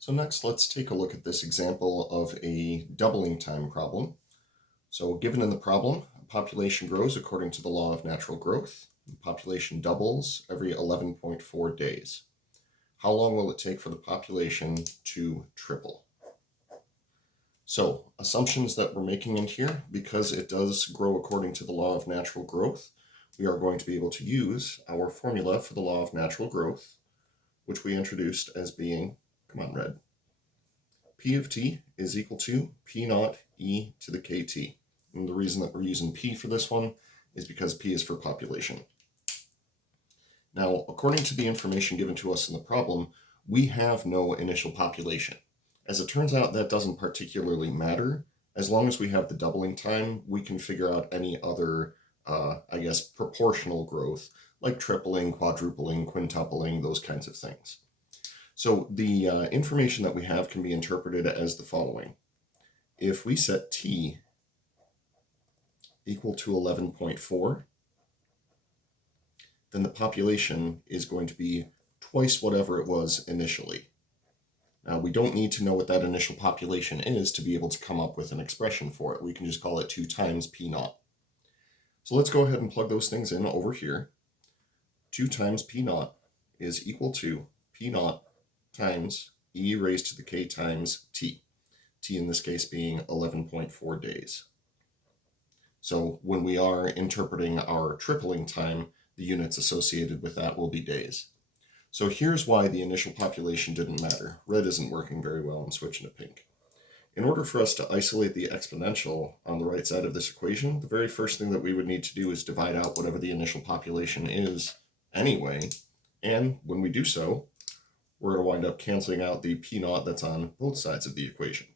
So next, let's take a look at this example of a doubling time problem. So given in the problem, population grows according to the law of natural growth. The population doubles every 11.4 days. How long will it take for the population to triple? So assumptions that we're making in here, because it does grow according to the law of natural growth, we are going to be able to use our formula for the law of natural growth, which we introduced as being, come on, red, P of t is equal to P naught e to the kt. And the reason that we're using P for this one is because P is for population. Now, according to the information given to us in the problem, we have no initial population. As it turns out, that doesn't particularly matter. As long as we have the doubling time, we can figure out any other, proportional growth, like tripling, quadrupling, quintupling, those kinds of things. So the information that we have can be interpreted as the following. If we set t equal to 11.4, then the population is going to be twice whatever it was initially. Now, we don't need to know what that initial population is to be able to come up with an expression for it. We can just call it 2 times P naught. So let's go ahead and plug those things in over here. 2 times P naught is equal to P naught times e raised to the k times t. T in this case being 11.4 days. So when we are interpreting our tripling time, the units associated with that will be days. So here's why the initial population didn't matter. Red isn't working very well. I'm switching to pink. In order for us to isolate the exponential on the right side of this equation, the very first thing that we would need to do is divide out whatever the initial population is anyway. And when we do so, we're going to wind up canceling out the P naught that's on both sides of the equation.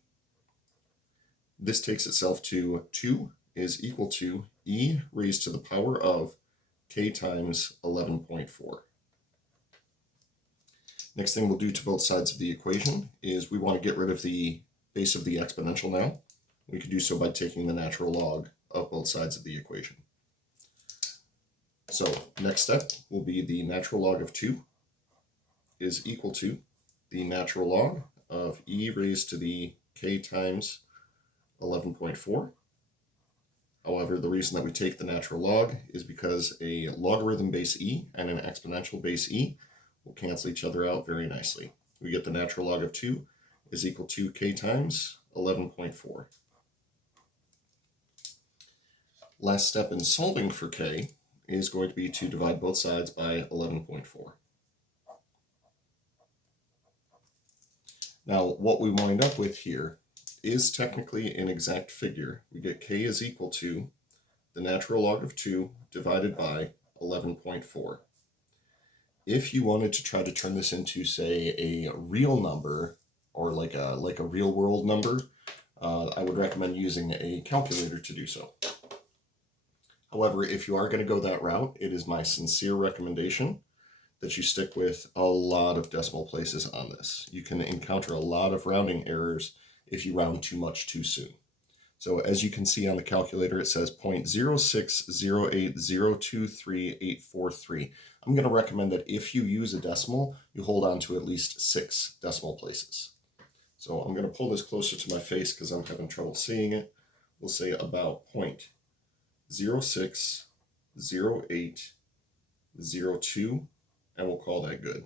This takes itself to 2 is equal to e raised to the power of k times 11.4. Next thing we'll do to both sides of the equation is we want to get rid of the base of the exponential now. We could do so by taking the natural log of both sides of the equation. So next step will be the natural log of 2 is equal to the natural log of e raised to the k times 11.4. However, the reason that we take the natural log is because a logarithm base e and an exponential base e will cancel each other out very nicely. We get the natural log of 2 is equal to k times 11.4. Last step in solving for k is going to be to divide both sides by 11.4. Now, what we wind up with here is technically an exact figure. We get k is equal to the natural log of 2 divided by 11.4. If you wanted to try to turn this into, say, a real number or like a real world number, I would recommend using a calculator to do so. However, if you are going to go that route, it is my sincere recommendation that you stick with a lot of decimal places on this. You can encounter a lot of rounding errors if you round too much too soon. So as you can see on the calculator, it says 0.0608023.843. I'm going to recommend that if you use a decimal, you hold on to at least 6 decimal places. So I'm going to pull this closer to my face because I'm having trouble seeing it. We'll say about 0.060802, and we'll call that good.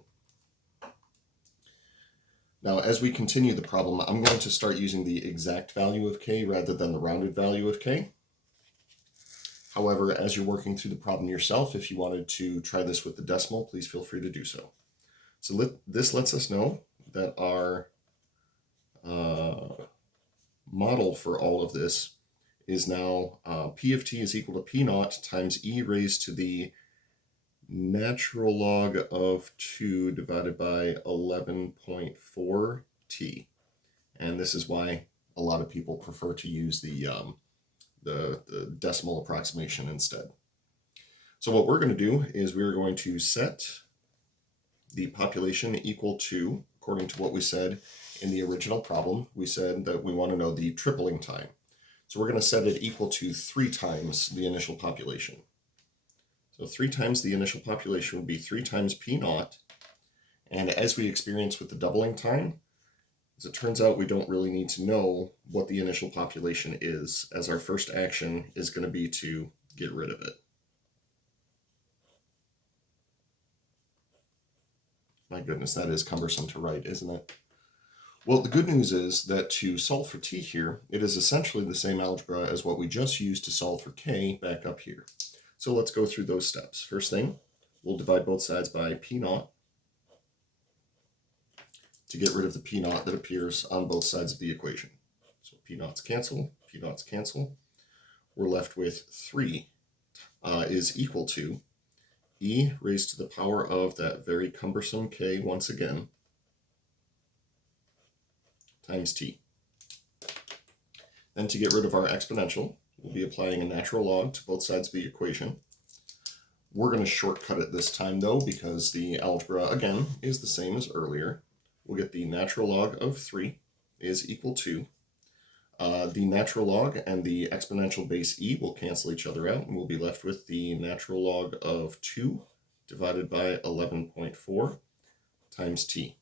Now, as we continue the problem, I'm going to start using the exact value of k rather than the rounded value of k. However, as you're working through the problem yourself, if you wanted to try this with the decimal, please feel free to do so. So this lets us know that our model for all of this is now P of t is equal to P naught times e raised to the natural log of 2 divided by 11.4 t. And this is why a lot of people prefer to use the decimal approximation instead. So what we're going to do is we're going to set the population equal to, according to what we said in the original problem, we said that we want to know the tripling time. So we're going to set it equal to 3 times the initial population. So 3 times the initial population would be 3 times P naught. And as we experienced with the doubling time, As it turns out, we don't really need to know what the initial population is, as our first action is going to be to get rid of it. My goodness, that is cumbersome to write, isn't it? Well, the good news is that to solve for t here, it is essentially the same algebra as what we just used to solve for k back up here. So let's go through those steps. First thing, we'll divide both sides by p naught to get rid of the p naught that appears on both sides of the equation. So p naughts cancel, p naughts cancel. We're left with 3 is equal to e raised to the power of that very cumbersome k once again, times t. Then to get rid of our exponential, we'll be applying a natural log to both sides of the equation. We're going to shortcut it this time though, because the algebra again is the same as earlier. We'll get the natural log of 3 is equal to the natural log and the exponential base e will cancel each other out, and we'll be left with the natural log of 2 divided by 11.4 times t.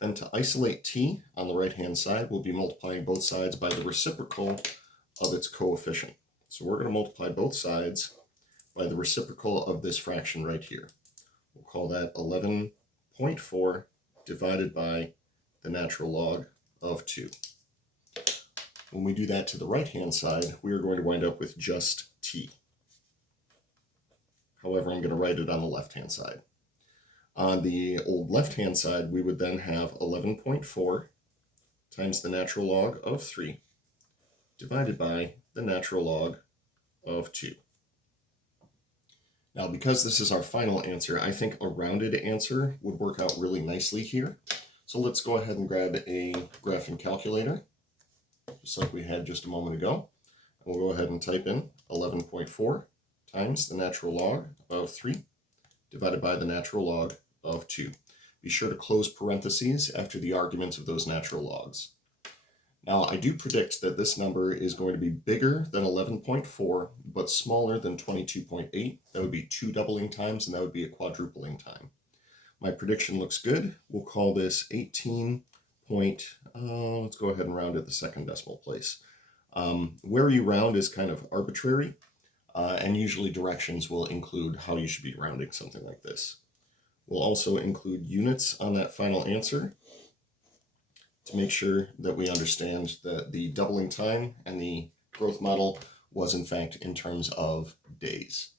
Then to isolate t on the right-hand side, we'll be multiplying both sides by the reciprocal of its coefficient. So we're going to multiply both sides by the reciprocal of this fraction right here. We'll call that 11.4 divided by the natural log of 2. When we do that to the right-hand side, we are going to wind up with just t. However, I'm going to write it on the left-hand side. On the old left-hand side, we would then have 11.4 times the natural log of 3 divided by the natural log of 2. Now, because this is our final answer, I think a rounded answer would work out really nicely here. So let's go ahead and grab a graphing calculator, just like we had just a moment ago. And we'll go ahead and type in 11.4 times the natural log of 3 divided by the natural log of 2. Be sure to close parentheses after the arguments of those natural logs. Now, I do predict that this number is going to be bigger than 11.4, but smaller than 22.8. That would be 2 doubling times, and that would be a quadrupling time. My prediction looks good. We'll call this 18 point, let's go ahead and round it the second decimal place. Where you round is kind of arbitrary, and usually directions will include how you should be rounding something like this. We'll also include units on that final answer to make sure that we understand that the doubling time and the growth model was in fact in terms of days.